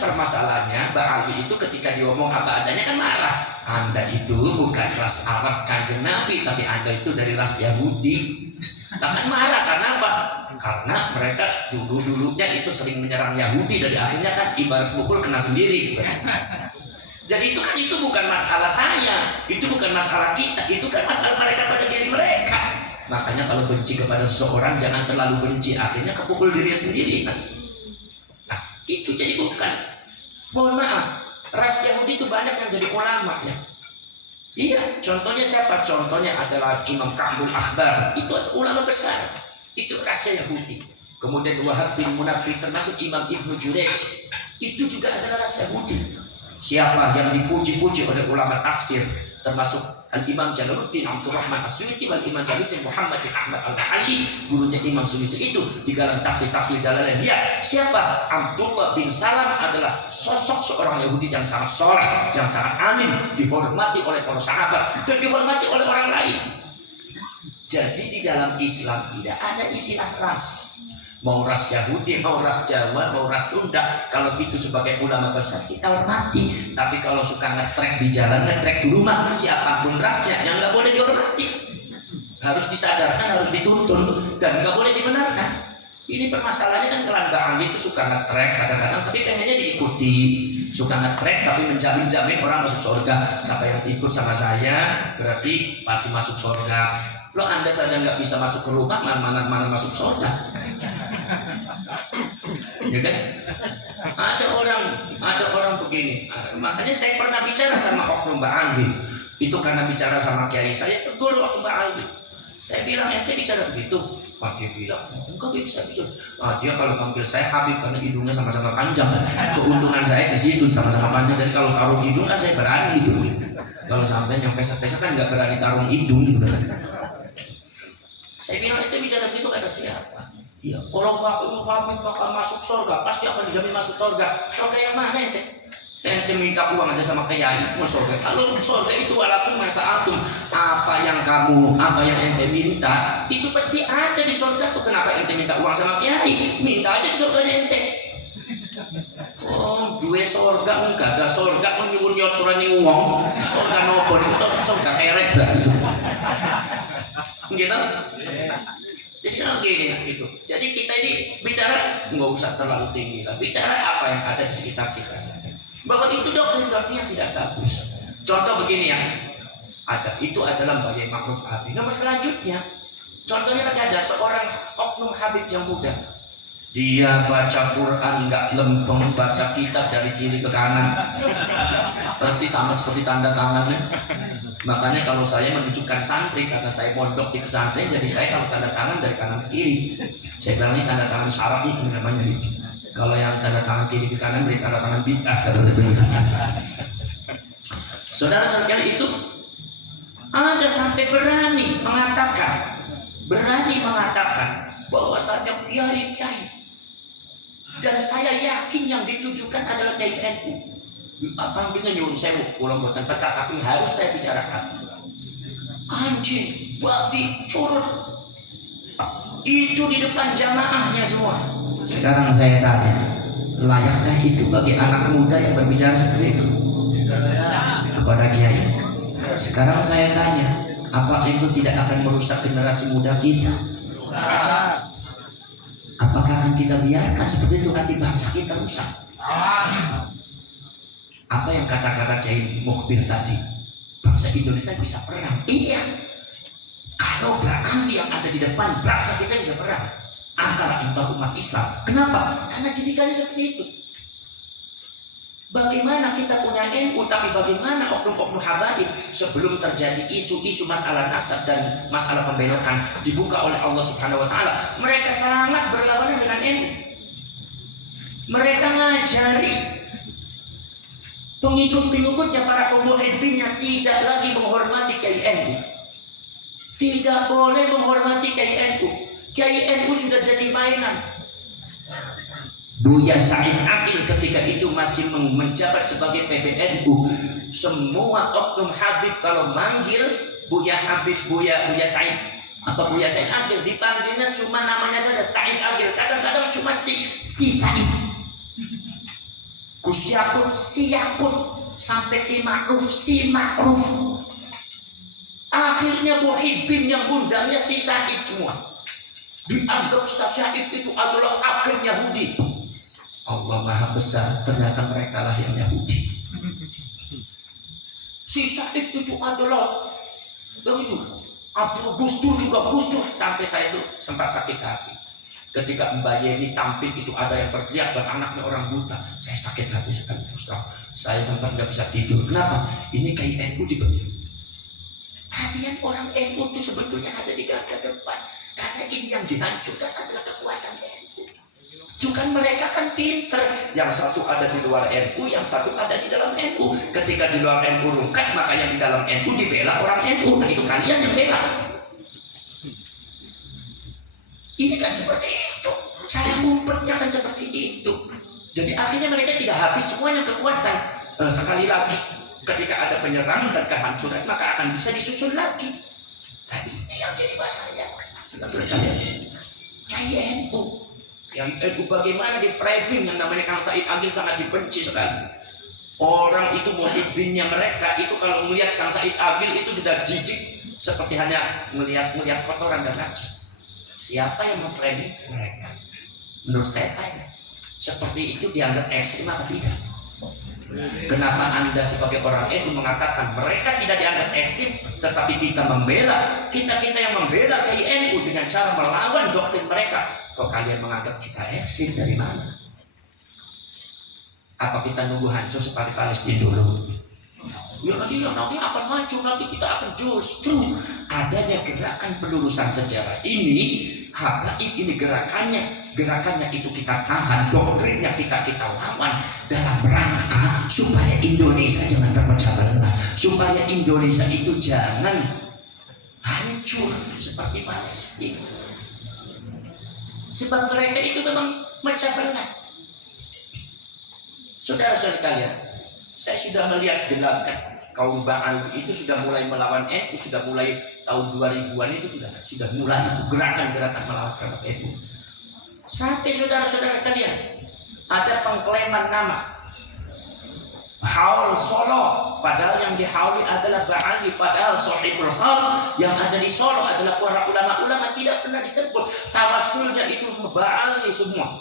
permasalahannya Mbak Ali itu ketika diomong apa adanya kan marah. Anda itu bukan ras Arab Kanjeng Nabi, tapi Anda itu dari ras Yahudi. Kan marah karena apa? Karena mereka dulunya itu sering menyerang Yahudi, dari akhirnya kan ibarat pukul kena sendiri. Jadi itu bukan masalah saya, itu bukan masalah kita, itu kan masalah mereka pada diri mereka. Makanya kalau benci kepada seseorang jangan terlalu benci, akhirnya kepukul dirinya sendiri. Nah, itu jadi bukan. Mohon maaf, ras Yahudi itu banyak yang jadi ulama ya. Iya, contohnya siapa? Contohnya adalah Imam Ka'bul Akhbar, itu ulama besar. Itu rasnya Yahudi. Kemudian Wahab bin Munabbih termasuk Imam Ibnu Jurayj, itu juga adalah ras Yahudi. Siapa yang dipuji-puji oleh ulama tafsir termasuk Al-Imam Jalaluddin Abdul Rahman As-Suyuti wal Imam Jalaluddin Muhammad bin Ahmad Al-Mahalli, gurunya Imam Suyuti itu di dalam tafsir Jalalain. Dia siapa? Abdullah bin Salam adalah sosok seorang Yahudi yang sangat soleh, yang sangat alim, dihormati oleh para sahabat dan dihormati oleh orang lain. Jadi di dalam Islam tidak ada istilah ras. Mau ras Yahudi, mau ras Jawa, mau ras Sunda, kalau itu sebagai ulama besar kita hormati. Tapi kalau suka ngetrek di jalan, ngetrek di rumah, siapapun rasnya yang nggak boleh dihormati, harus disadarkan, harus dituntun, dan nggak boleh dibenarkan. Ini permasalahannya kan kelan Mbak Andi itu suka ngetrek kadang-kadang, tapi pengennya diikuti. Suka ngetrek tapi menjamin orang masuk surga. Siapa yang ikut sama saya berarti pasti masuk surga. Lo Anda saja nggak bisa masuk ke rumah, mana masuk surga? Ya kan? Ada orang begini. Makanya saya pernah bicara sama oknum Mbak Andi. Itu karena bicara sama kiai saya tegur waktu Mbak Andi. Saya bilang ente bicara begitu. Dia bilang enggak bisa bicara. Dia kalau panggil saya Habib karena hidungnya sama-sama panjang. Keuntungan saya di situ sama-sama panjang. Jadi kalau tarung hidung kan saya berani itu. Kalau sampai yang pesat-pesat kan nggak berani tarung hidung gitu kan. Saya bilang ente bicara begitu kata siapa? Ya, kalau Habib bakal masuk surga, pasti akan dijamin masuk surga. Surga yang mana ente? Ente minta uang aja sama kiai mau surga. Kalau surga itu walaupun masa atum, apa yang ente minta itu pasti ada di surga tuh. Kenapa ente minta uang sama kiai? Minta aja di surga ente. Oh, dua surga enggak ada surga menyuruh nyotoran uang. Surga nopo itu surga kerek berarti. Gitu. Jadi sekarang gini gitu. Jadi kita ini bicara nggak usah terlalu tinggi, bicara apa yang ada di sekitar kita saja. Bahwa itu doktrin yang tidak bagus. Contoh begini ya, itu adalah bagian ma'ruf Habib. Nomor selanjutnya, contohnya lagi ada seorang oknum Habib yang muda. Dia baca Quran nggak lempeng, baca kitab dari kiri ke kanan, persis sama seperti tanda tangannya. Makanya kalau saya menunjukkan santri, karena saya mondok di pesantren, jadi saya kalau tanda tangan dari kanan ke kiri. Saya bilang ini tanda tangan syar'i itu namanya nih. Kalau yang tanda tangan kiri ke kanan beri tanda tangan bid'ah. Saudara sekalian, itu ada sampai berani mengatakan bahwasanya kiai, dan saya yakin yang ditujukan adalah kiai NU. Panggilnya nyuwun sewu, pulang buatan peta, tapi harus saya bicarakan. Anjing, babi, curut, itu di depan jamaahnya semua. Sekarang saya tanya, layakkah itu bagi anak muda yang berbicara seperti itu kepada kiai? Sekarang saya tanya, apa itu tidak akan merusak generasi muda kita? Apakah akan kita biarkan seperti itu nanti bangsa kita rusak? Apa yang kata-kata Kiai Mukhbir tadi, bangsa Indonesia bisa perang. Iya, kalau barang yang ada di depan, bangsa kita bisa perang antara umat Islam. Kenapa? Karena didikannya seperti itu. Bagaimana kita punya NU, tapi bagaimana oknum-oknum habaib sebelum terjadi isu-isu masalah nasab dan masalah pembelokan dibuka oleh Allah Subhanahu Wa Taala, mereka sangat berlawanan dengan NU. Mereka ngajari pengikut-pengikutnya, para pemuhibbinnya tidak lagi menghormati Kiai NU. Tidak boleh menghormati Kiai NU. Kiai NU sudah jadi mainan. Buya Said Akil ketika itu masih menjabat sebagai PBNU, semua oknum Habib kalau manggil Buya Habib, Buya Said, apa Buya Said Akil, dipanggilnya cuma namanya saja Said Akil. Kadang-kadang cuma si Said. Gus Yakut si Yakut, sampai Ki Ma'ruf si Ma'ruf. Akhirnya Muhyiddin yang undangnya si Said semua. Dianggap Said itu adalah agen Yahudi. Allah Maha Besar, ternyata mereka lah yang Yahudi. Si Said itu adalah begitu. Abdul Gus Dur juga Gus Dur. Sampai saya itu sempat sakit hati ketika Mbak Yeni tampil itu, ada yang berteriak dan anaknya orang buta. Saya sakit hati sekali, Ustaz. Saya sempat nggak bisa tidur. Kenapa? Ini kayak NU dibenci. Kalian orang NU itu sebetulnya ada di garda depan. Karena ini yang dihancurkan adalah kekuatan NU. Juga mereka kan pinter. Yang satu ada di luar NU, yang satu ada di dalam NU. Ketika di luar NU rungkat, maka yang di dalam NU dibela orang NU. Nah itu kalian yang bela. Ini kan seperti itu. Cara ngumpetnya kan seperti itu. Jadi akhirnya mereka tidak habis semuanya kekuatan. Sekali lagi, ketika ada penyerangan dan kehancuran, maka akan bisa disusun lagi. Nah ini yang jadi bahaya. Sudah kalian. Kayak NU. Yang NU bagaimana di framing yang namanya Kang Said Agil sangat dibenci sekali. Orang itu Muhyiddinnya mereka itu kalau melihat Kang Said Agil itu sudah jijik, seperti hanya melihat kotoran dan najis. Siapa yang memframing mereka? Menurut saya tanya, seperti itu dianggap ekstrim atau tidak? Kenapa Anda sebagai orang NU mengatakan mereka tidak dianggap ekstrim, tetapi kita membela, kita yang membela NU dengan cara melawan doktrin mereka? Kok kalian menganggap kita ekstrim dari mana? Apa kita nunggu hancur seperti Palestina dulu? Ya nanti akan maju, nanti kita akan justru adanya gerakan pelurusan sejarah ini, habaib ini gerakannya itu kita tahan, doktrinnya kita lawan dalam rangka supaya Indonesia jangan terpecah belah, supaya Indonesia itu jangan hancur seperti Palestina. Sebab mereka itu memang mecah belah. Saudara-saudara sekalian, saya sudah melihat gelagat kaum Ba'al itu sudah mulai melawan NU, sudah mulai tahun 2000-an itu sudah mulai itu gerakan-gerakan melawan terhadap NU. Sampai saudara-saudara kalian ada pengklaiman nama Haul Solo, padahal yang dihauli adalah Ba'ali, padahal Sohibul Hal yang ada di Solo adalah para ulama-ulama tidak pernah disebut. Tawasulnya itu Ba'ali semua.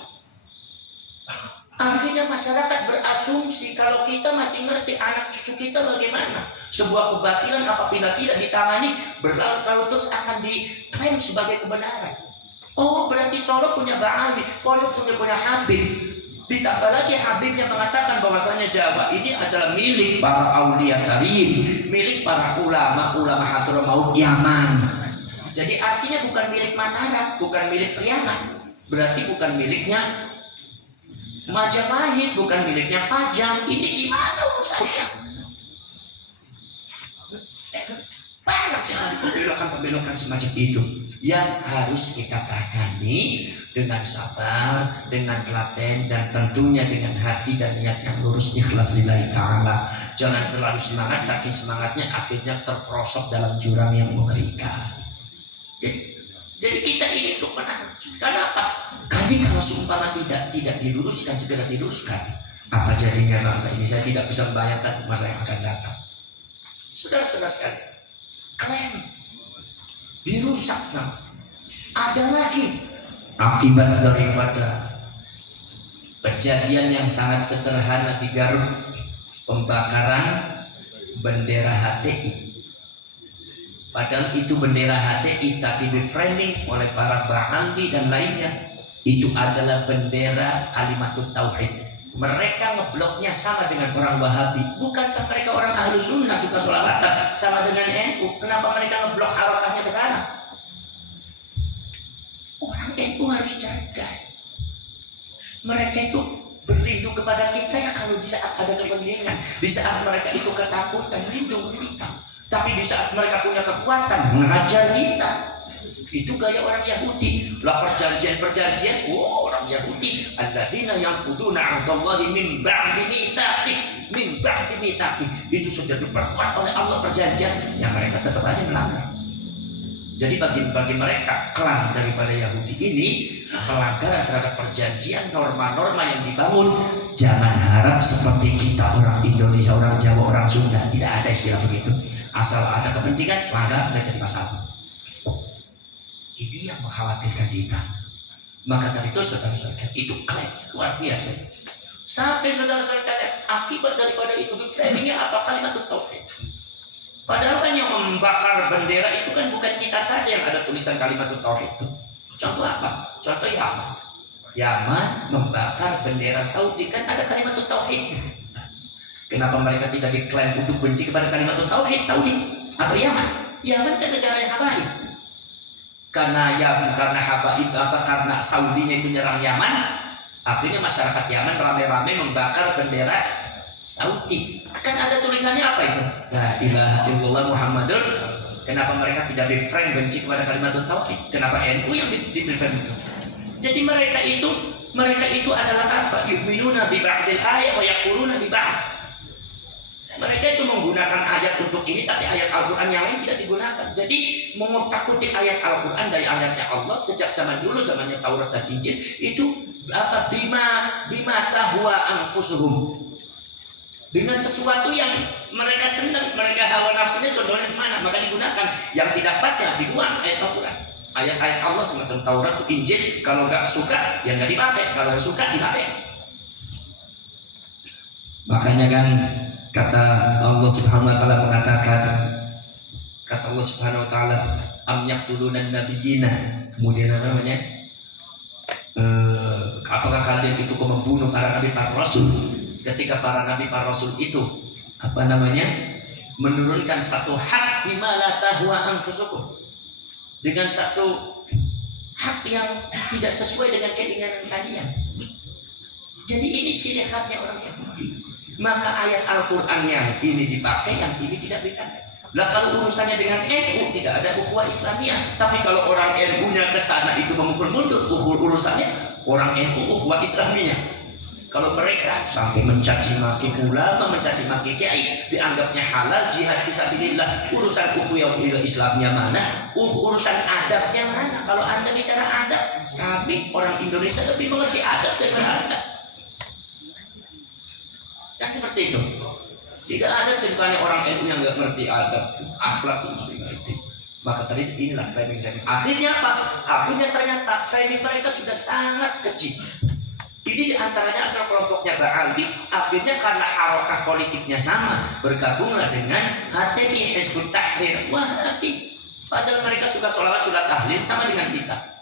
Akhirnya masyarakat berasumsi kalau kita masih ngerti anak cucu kita bagaimana. Sebuah kebatilan apabila tidak ditangani berlarut-larut terus akan diklaim sebagai kebenaran. Oh berarti Solo punya Ba'ali, Pondok punya Habib. Ditambah lagi Habibnya mengatakan bahwasanya Jawa ini adalah milik para aulia karim, milik para ulama Hadramaut Yaman. Jadi artinya bukan milik Mataram, bukan milik Priangan. Berarti bukan miliknya Majapahit, bukan miliknya Pajang. Ini gimana urusannya? Banyak sekali pembelokan semacam itu yang harus kita tangani dengan sabar, dengan telaten, dan tentunya dengan hati dan niat yang lurus, ikhlas lillahi ta'ala. Jangan terlalu semangat, saking semangatnya akhirnya terperosok dalam jurang yang mengerikan. Jadi kita ini untuk menang. Kenapa? Karena kalau seumpama tidak diluruskan, segera diluruskan, apa jadinya bangsa ini? Saya tidak bisa membayangkan masa yang akan datang. Saudara-saudara sekalian, klaim dirusak. Nah, ada lagi akibat daripada kejadian yang sangat sederhana di Garut, pembakaran bendera HTI. Padahal itu bendera HTI tapi di-framing oleh para Ba'ali dan lainnya itu adalah bendera kalimatut tauhid. Mereka ngebloknya sama dengan orang Wahabi. Bukankah mereka orang ahlu sunnah suka sholawatan sama dengan NU? Kenapa mereka ngeblok harokahnya ke sana? Orang NU harus cerdas. Mereka itu berlindung kepada kita ya kalau di saat ada kepentingan, di saat mereka itu ketakutan, melindungi kita. Tapi di saat mereka punya kekuatan menghajar kita, itu gaya orang Yahudi. Lah perjanjian, orang Yahudi. Alladzina yanquduna 'ahdallahi min ba'di mitsaqih. Itu sudah diperkuat oleh Allah perjanjian yang mereka tetap aja melanggar. Jadi bagi mereka klan daripada Yahudi ini pelanggaran terhadap perjanjian, norma-norma yang dibangun jangan harap seperti kita orang Indonesia, orang Jawa, orang Sunda, tidak ada istilah begitu. Asal ada kepentingan, langgar nggak jadi masalah. Ini yang mengkhawatirkan kita. Maka dari itu saudara-saudara, itu klaim luar biasa. Sampai saudara-saudara, akibat daripada itu framingnya apa? Kalimat tauhid. Padahal kan yang membakar bendera itu kan bukan kita saja yang ada tulisan kalimat tauhid itu. Contoh apa? Contoh Yaman. Yaman membakar bendera Saudi kan ada kalimat tauhid. Kenapa mereka tidak diklaim untuk benci kepada kalimat tauhid Saudi atau Yaman? Yaman kan negara yang habaib. Karena habaib karena Saudinya itu nyerang Yaman, akhirnya masyarakat Yaman rame-rame membakar bendera Saudi. Kan ada tulisannya apa itu? La ilaha illallah Muhammadur. Kenapa mereka tidak befriend benci kepada kalimat tauhid? Kenapa NU yang befriend? Jadi mereka itu adalah apa? Yu'minuna bi ba'dil ayat wa yakfuruna bi ba'd. Mereka itu menggunakan ayat untuk ini, tapi ayat Al-Quran yang lain tidak digunakan. Jadi mengutak-utik ayat Al-Quran dari ayatnya Allah sejak zaman dulu, zamannya Taurat dan Injil itu apa? Bima tahwa anfusuhum, dengan sesuatu yang mereka senang, mereka hawa nafsunya contohnya mana, maka digunakan. Yang tidak pas ya dibuang ayat Al-Quran. Ayat-ayat Allah semacam Taurat, Injil, kalau nggak suka ya nggak dipakai, kalau suka dipakai. Makanya kan kata Allah Subhanahu wa taala mengatakan, kata Allah Subhanahu wa taala, am yaqtuluna nabiyina, kemudian apa namanya? Apakah kalian itu membunuh para nabi para rasul? Ketika para nabi para rasul itu apa namanya? Menurunkan satu hak bima la tahwa anfusukum, dengan satu hak yang tidak sesuai dengan keinginan kalian. Jadi ini ciri khasnya orang Yahudi. Maka ayat Al-Quran yang ini dipakai, yang ini tidak dipakai. Lah kalau urusannya dengan NU tidak ada ukhuwah Islamiyah. Tapi kalau orang NU-nya ke sana itu memukul mundur, urusannya orang NU ukhuwah Islamiyah. Kalau mereka sampai mencaci maki ulama, mencaci maki kiai, dianggapnya halal, jihad fisabilillah, urusan ukhuwah Islamnya mana? Urusan adabnya mana? Kalau Anda bicara adab, kami orang Indonesia lebih mengerti adab daripada Anda. Kan seperti itu. Tidak ada ceritanya orang NU yang nggak ngerti adab, akhlak itu mesti ngerti. Maka tadi inilah framing. Akhirnya apa? Akhirnya ternyata framing mereka sudah sangat kecil. Ini diantaranya adalah kelompoknya Ba'ali. Akhirnya karena harokah politiknya sama, bergabunglah dengan HTI, Hizbut Tahrir, Wahabi. Padahal mereka suka sholawat, sudah tahlil sama dengan kita.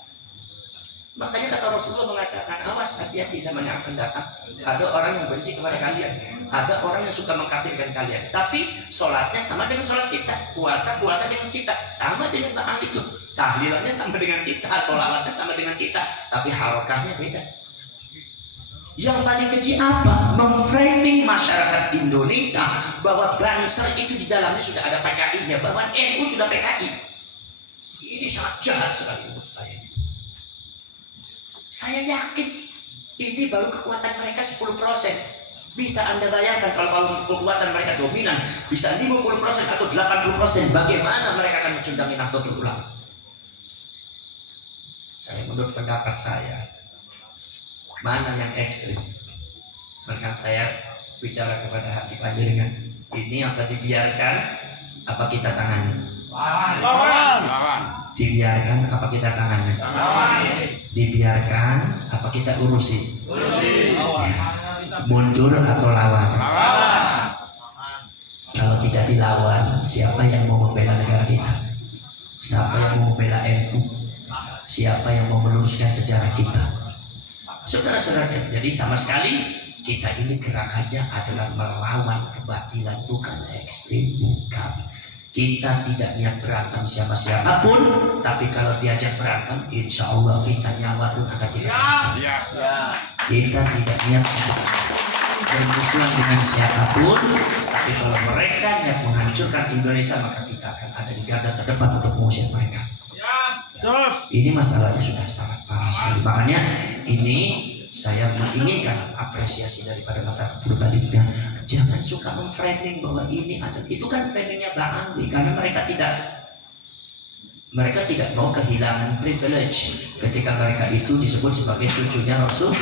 Makanya kata Rasulullah mengatakan, awas, hati-hati zaman yang akan datang. Ada orang yang benci kepada kalian, ada orang yang suka mengkafirkan kalian, tapi sholatnya sama dengan sholat kita, puasa dengan kita, sama dengan Ba'al itu, tahlilannya sama dengan kita, sholawatnya sama dengan kita, tapi harokahnya beda. Yang paling keji apa? Memframing masyarakat Indonesia bahwa Banser itu di dalamnya sudah ada PKI-nya, bahwa NU sudah PKI. Ini sangat jahat sekali menurut saya. Saya yakin ini baru kekuatan mereka 10%. Bisa Anda bayangkan kalau kekuatan mereka dominan bisa 50% atau 80%, bagaimana mereka akan mencundangi Nahdlatul Ulama? Saya menurut pendapat saya, mana yang ekstrim? Maka saya bicara kepada hati panjenengan, ini apa dibiarkan, apa kita tangani? Lawan. Dibiarkan apa kita tangani? Dibiarkan apa kita urusi? Ya. Mundur atau lawan? Kalau tidak dilawan, siapa yang mau membela negara kita? Siapa yang mau membela NU? Siapa yang mau meluruskan sejarah kita? Saudara-saudara, jadi sama sekali kita ini gerakannya adalah melawan kebatilan, bukan ekstrim, bukan. Kita tidak niat berantem siapa-siapapun, tapi kalau diajak berantem, insya Allah kita nyawa pun akan diangkat. Kita tidak niat bermusuhan dengan siapapun, tapi kalau mereka niat menghancurkan Indonesia, maka kita akan ada di garda terdepan untuk mengusir mereka. Ini masalahnya sudah sangat parah sekali. Makanya ini saya menginginkan apresiasi daripada masyarakat berbaliknya. Jangan suka memframing bahwa ini ada, itu kan framingnya Ba'ali, karena mereka tidak mau kehilangan privilege ketika mereka itu disebut sebagai cucunya Rasul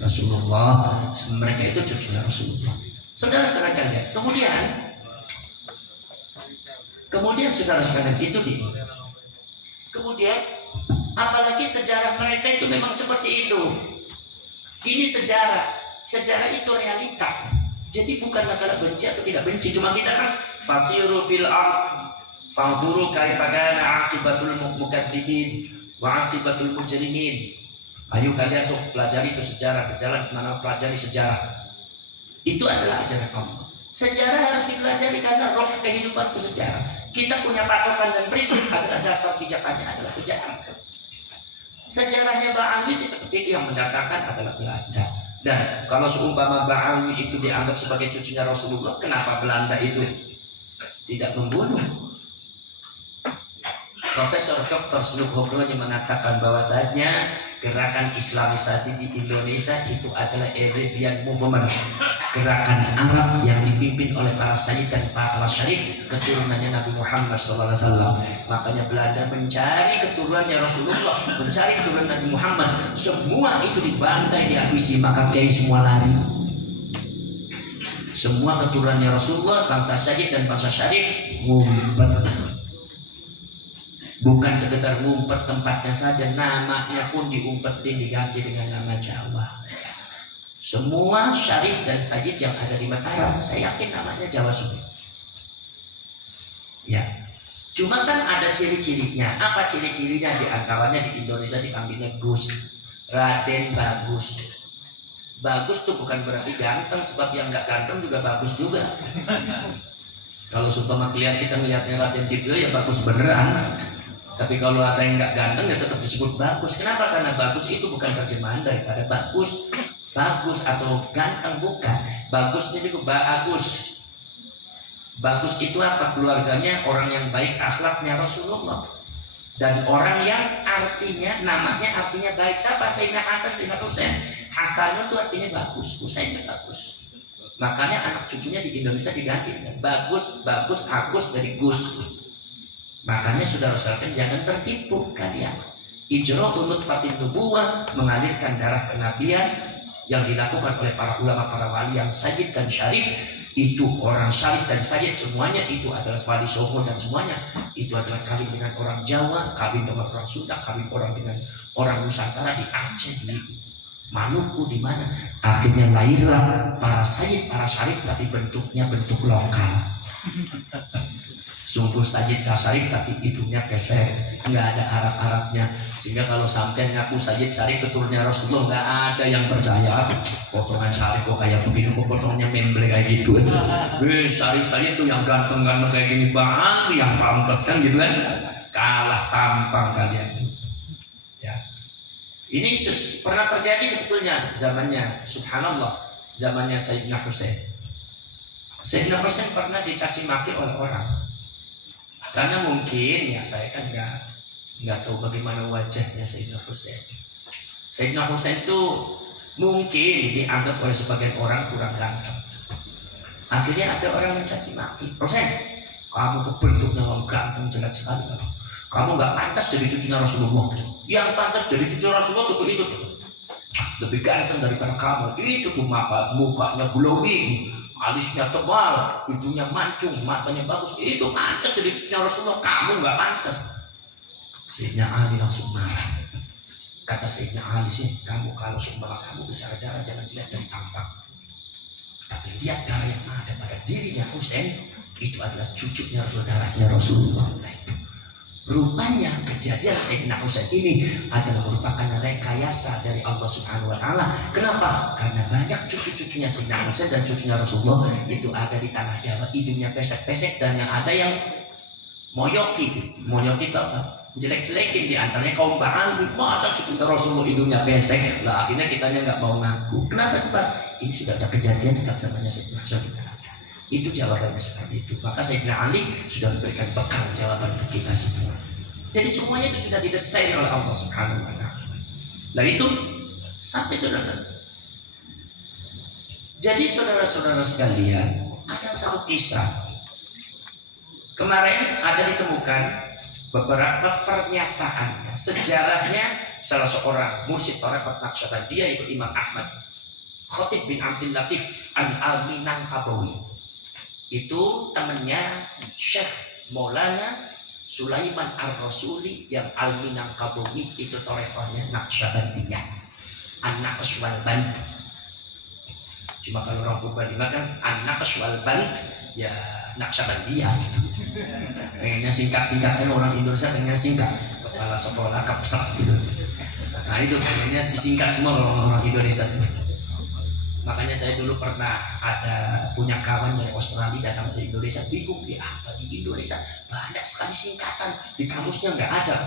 Rasulullah. Mereka itu cucunya Rasulullah. Saudara-saudara kalian, kemudian saudara-saudara itu kemudian apalagi sejarah mereka itu memang seperti itu. Ini sejarah itu realita. Jadi bukan masalah benci atau tidak benci, cuma kita kan fasiru fil ard fanzuru kaifa kana aqibatul mukadzibin wa aqibatul mujrimin. Ayo kalian pelajari itu sejarah, berjalan kemana pelajari sejarah. Itu adalah ajaran Allah. Sejarah harus dipelajari karena roh kehidupan itu sejarah. Kita punya patokan dan prinsip adalah dasar pijakannya adalah sejarah. Sejarahnya Ba'alwi itu seperti itu, yang mendatangkan adalah Belanda. Dan kalau seumpama Ba'alwi itu dianggap sebagai cucunya Rasulullah, kenapa Belanda itu tidak membunuh? Profesor Dr. Sluk Hoklonya mengatakan bahwasanya gerakan Islamisasi di Indonesia itu adalah Arabian Movement, gerakan Arab yang dipimpin oleh para sayyid dan para syarif keturunannya Nabi Muhammad SAW. Makanya Belanda mencari keturunannya Rasulullah, mencari keturunan Nabi Muhammad, semua itu dibantai, dihabisi, maka kiai semua lari. Semua keturunannya Rasulullah, bangsa sayyid dan bangsa syarif ngumpet. Bukan sekedar ngumpet tempatnya saja, namanya pun diumpetin, diganti dengan nama Jawa. Semua syarif dan sayyid yang ada di Mataram, saya yakin namanya Jawa semua. Ya, cuma kan ada ciri-cirinya. Apa ciri-cirinya? Di antaranya di Indonesia dipanggilnya Gus, Raden Bagus. Bagus tuh bukan berarti ganteng, sebab yang nggak ganteng juga bagus juga. Kalau supaya kita melihatnya Raden Dibyo ya bagus beneran. Tapi kalau ada yang nggak ganteng ya tetap disebut bagus. Kenapa? Karena bagus itu bukan terjemahan daripada bagus atau ganteng, bukan. Bagusnya itu bagus. Bagus itu apa? Keluarganya orang yang baik akhlaknya Rasulullah. Dan orang yang artinya namanya artinya baik. Siapa? Sayyidina Hasan, Sayyidina Husain. Hasan itu artinya bagus, Husainnya bagus. Makanya anak cucunya di Indonesia diganti dengan bagus, Agus dari Gus. Makanya saudara-saudara jangan tertipu kalian. Ijra'u nutfatin nubuwah, mengalirkan darah kenabian yang dilakukan oleh para ulama, para wali yang sayyid dan syarif. Itu orang syarif dan sayyid semuanya itu adalah wali songo, dan semuanya itu adalah kawin dengan orang Jawa, kawin dengan orang Sunda, kawin orang dengan orang Nusantara, di Aceh, di Maluku, di mana. Akhirnya lahirlah para sayyid, para syarif, tapi bentuknya bentuk lokal. Sungguh sayyid syarif tapi hidungnya pesek, nggak ada Arab-Arabnya. Sehingga kalau sampai ngaku sayyid syarif keturunannya Rasulullah, nggak ada yang percaya. Potongan syarif kok kayak begini, kok potongnya memble kayak gitu. Syarif tuh yang ganteng-ganteng kayak gini banget, yang pantas kan gitu kan. Kalah tampang kalian. Ya. Ini pernah terjadi sebetulnya zamannya, subhanallah, zamannya Sayyidina Husain. Sayyidina Husain pernah dicaci maki oleh orang. Karena mungkin ya saya kan nggak tahu bagaimana wajahnya Sayyidina Husain. Sayyidina Husain itu mungkin dianggap oleh sebagian orang kurang ganteng. Akhirnya ada orang mencaci maki, Husain, kamu kebentuknya orang ganteng, jelek sekali kamu. Kamu nggak pantas jadi cucunya Rasulullah. Yang pantas jadi cucu Rasulullah itu lebih ganteng daripada kamu. Itu tuh mukanya glowing, alisnya tebal, hidungnya mancung, matanya bagus, itu pantas jadi cucunya Rasulullah. Kamu nggak pantas. Sayyidina Ali langsung marah. Kata Sayyidina Ali sih, kamu kalau seumpama kamu bicara darah jangan dilihat dari tampang, tapi lihat darah yang ada pada dirinya Husain. Itu adalah cucunya Rasulullah, darahnya Rasulullah. Rupanya kejadian Sayyidina Husain ini adalah merupakan rekayasa dari Allah Subhanahu wa Ta'ala. Kenapa? Karena banyak cucu-cucunya Sayyidina Husain dan cucunya Rasulullah itu ada di tanah Jawa, hidungnya pesek-pesek, dan yang ada yang moyoki itu apa? Jelek-jelekin, di antaranya kaum Ba'alwi. Masa cucunya Rasulullah hidungnya pesek? Lah akhirnya kitanya nggak mau ngaku. Kenapa? Sebab ini sudah ada kejadian sejak zamannya Sayyidina Husain. Itu jawabannya seperti itu. Maka Sayyidina Ali sudah memberikan bekal jawaban untuk kita semua. Jadi semuanya itu sudah didesain oleh Allah Subhanahu wa Ta'ala. Nah itu sampai saudara. Jadi saudara-saudara sekalian, ada satu kisah. Kemarin ada ditemukan beberapa pernyataan sejarahnya salah seorang mursyid tarekat Naqsyabandiyah yaitu Imam Ahmad Khatib bin Abdul Latif Al-Minangkabawi. Itu temannya Syekh Maulana Sulaiman Ar-Rasuli yang Al-Minangkabawi, itu torekohnya Naqsyabandiyah, An-Naqsh wal Band. Cuma kalau orang Purbalingga kan An-Naqsh wal Band, ya Naqsyabandiyah gitu. Pengennya singkat-singkat, orang Indonesia pengennya singkat, kepala sekolah kapsak gitu. Nah itu pengennya disingkat semua orang Indonesia tuh. Makanya saya dulu pernah ada punya kawan dari Australia datang ke Indonesia, bingung dia apa di Indonesia banyak sekali singkatan, di kamusnya nggak ada.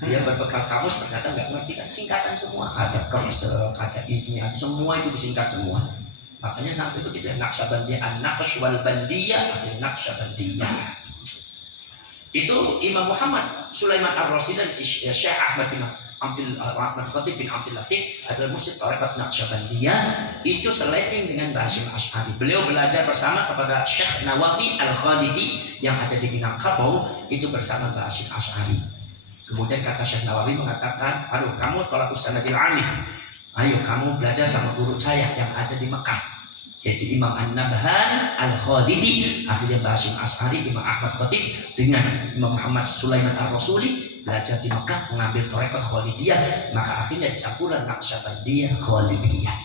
Dia berbekal kamus ternyata nggak ngerti kan singkatan semua, ada kersek, ada ini, ada semua itu disingkat semua. Makanya sampai begitu Naqsyabandiyah, An-Naqsh wal Bandiyah, Naqsyabandiyah. Itu Imam Muhammad Sulaiman Ar-Rasili dan Syekh Ahmad bin Abdul Rahman Khatib bin Abdul Latif adalah musyrik tarekat Naqsyabandiyah. Itu seleting dengan Basyir Asy'ari. Beliau belajar bersama kepada Syekh Nawawi Al-Khalidi yang ada di Minangkabau, itu bersama Basyir Asy'ari. Kemudian kata Syekh Nawawi mengatakan, aduh kamu tolakus sanadil alim, ayo kamu belajar sama guru saya yang ada di Mekah, yaitu Imam An-Nabhan Al-Khalidi. Akhirnya Basyir Asy'ari, Imam Ahmad Khatib dengan Imam Muhammad Sulaiman Ar-Rasuli belajar di Mekah mengambil tarekat Khalidiyah, maka akhirnya dicampuran Naqsyabandiyah Khalidiyah.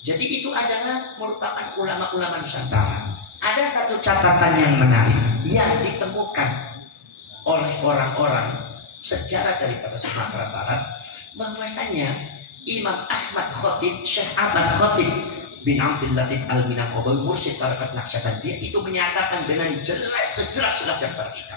Jadi itu adalah merupakan ulama-ulama Nusantara. Ada satu catatan yang menarik yang ditemukan oleh orang-orang sejarah daripada Sumatera Barat, bahwasanya Imam Ahmad Khatib, Syekh Ahmad Khatib bin Abdul Latif Al-Minangkabawi, mursyid tarekat Naqsyabandiyah, itu menyatakan dengan jelas, sejelas-jelasnya kepada kita,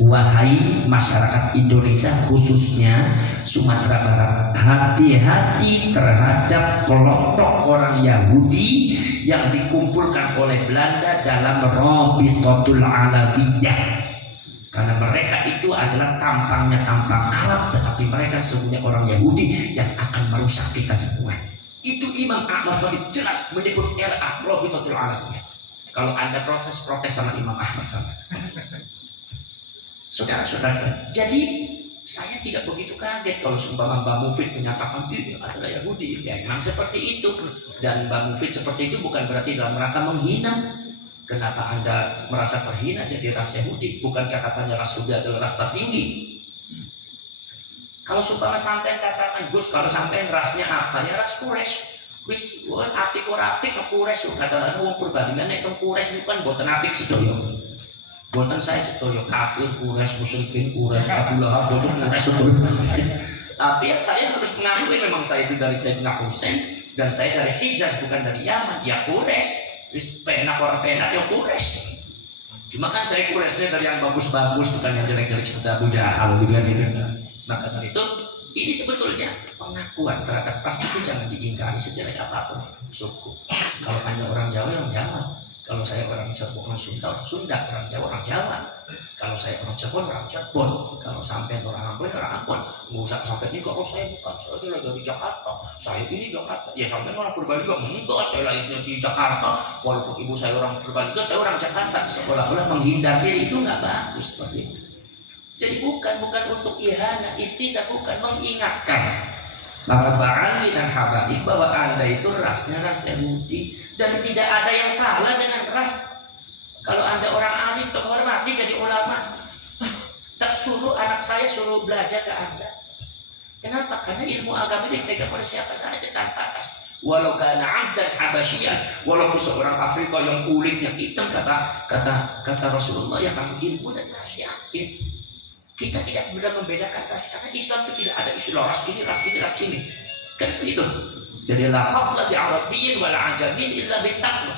wahai masyarakat Indonesia khususnya Sumatera Barat, hati-hati terhadap kelompok orang Yahudi yang dikumpulkan oleh Belanda dalam Rabitatul Alawiyah. Karena mereka itu adalah tampangnya tampang Arab, tetapi mereka sesungguhnya orang Yahudi yang akan merusak kita semua. Itu Imam Ahmad Khatib jelas menyebut RA Rabitatul Alawiyah. Kalau Anda protes sama Imam Ahmad sama. Saudara-saudara, jadi saya tidak begitu kaget kalau seumpama Mbak Mufid menyatakan ini adalah Yahudi. Ya memang seperti itu. Dan Mbak Mufid seperti itu bukan berarti dalam rangka menghina. Kenapa Anda merasa terhina jadi ras Yahudi? Bukankah katanya ras Yahudi adalah ras tertinggi? Kalau seumpama sampai katakan, Gus, kalau sampai rasnya apa? Ya ras Quraisy. Wis, apik ora apik ke Quraisy. Kata-kata wong Purbalingga nek teng Quraisy bukan boten apik sedoyo. Buatan saya setuju kafir, Quraisy, musyrikin, Quraisy, Abu Lahab, bocor Quraisy setuju. Tapi ya saya harus mengakui memang saya itu dari Sayyidina Husain dan saya dari Hijaz bukan dari Yaman. Ya Quraisy, wis penak orang penak ya Quraisy. Cuma kan saya Quraisynya dari yang bagus-bagus, bukan yang jelek-jelek seperti Abu Jahal gitu kan ini. Maka dari itu ini sebetulnya pengakuan terhadap ras itu jangan diingkari sejelek apapun suku. Kalau hanya orang Jawa, orang Jawa. Kalau saya orang Cirebon, orang Sunda, orang Sunda, orang Jawa, orang Jawa. Kalau saya orang Cirebon, orang Cirebon. Kalau sampai orang Ambon, orang Ambon. Nggak usah sampai juga, oh saya bukan, saya dari Jakarta. Saya ini Jakarta. Ya sampai orang Purbalingga, enggak, saya lahirnya di Jakarta. Walaupun ibu saya orang Purbalingga, saya orang Jakarta. Seolah-olah menghindar diri itu nggak bagus seperti itu. Jadi bukan untuk ihana, istihza, bukan, mengingatkan para ba'ali dan habaib bahwa Anda itu rasnya ras Yahudi. Dan tidak ada yang salah dengan ras. Kalau Anda orang alim, terhormati jadi ulama. Tak suruh anak saya suruh belajar ke Anda. Kenapa? Karena ilmu agama ini dipegang oleh siapa saja tanpa ras. Walau karena abdan habasyian, walaupun seorang Afrika yang kulitnya hitam, kata Rasulullah, ya kamu ilmu dan nasihat. Kita tidak benar membedakan ras, karena Islam itu tidak ada istilah ras ini, ras ini, ras ini. Kan begitu. Jadi la fadla li Arabiyyin wal ajamin illa bittaqwa.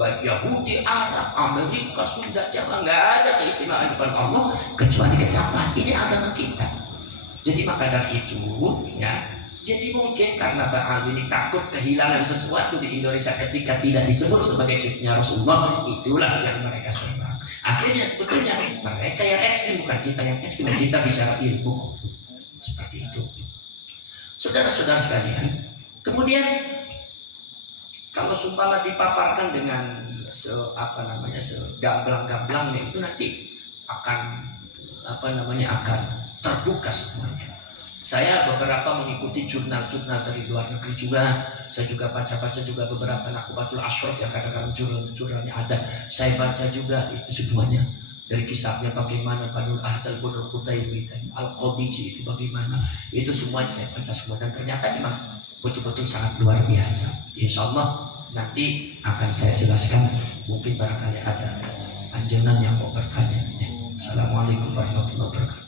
Baik Yahudi, Arab, Amerika, Sunda, Jawa, nggak ada keistimewaan depan Allah kecuali ketakwaan. Ini agama kita. Jadi maka dari itu, ya. Jadi mungkin karena Ba'al ini takut kehilangan sesuatu di Indonesia ketika tidak disebut sebagai cucunya Rasulullah, itulah yang mereka serang. Akhirnya sebetulnya mereka yang ekstrim, bukan kita yang ekstrim. Kita bicara ilmu seperti itu. Saudara-saudara sekalian, kemudian kalau sumpama dipaparkan dengan segamblang-gamblangnya itu nanti akan akan terbuka semuanya. Saya beberapa mengikuti jurnal-jurnal dari luar negeri juga. Saya juga baca-baca juga beberapa Nakubatul Ashraf yang kadang-kadang jurnal-jurnalnya ada. Saya baca juga itu semuanya. Dari kisahnya bagaimana Banul Ahdal, Banul Qutaimi, dan Al-Qadiji itu bagaimana. Itu semuanya saya baca semua. Dan ternyata memang betul-betul sangat luar biasa. Insya Allah nanti akan saya jelaskan. Mungkin barangkali ada anjuran yang mau bertanya. Assalamualaikum warahmatullahi wabarakatuh.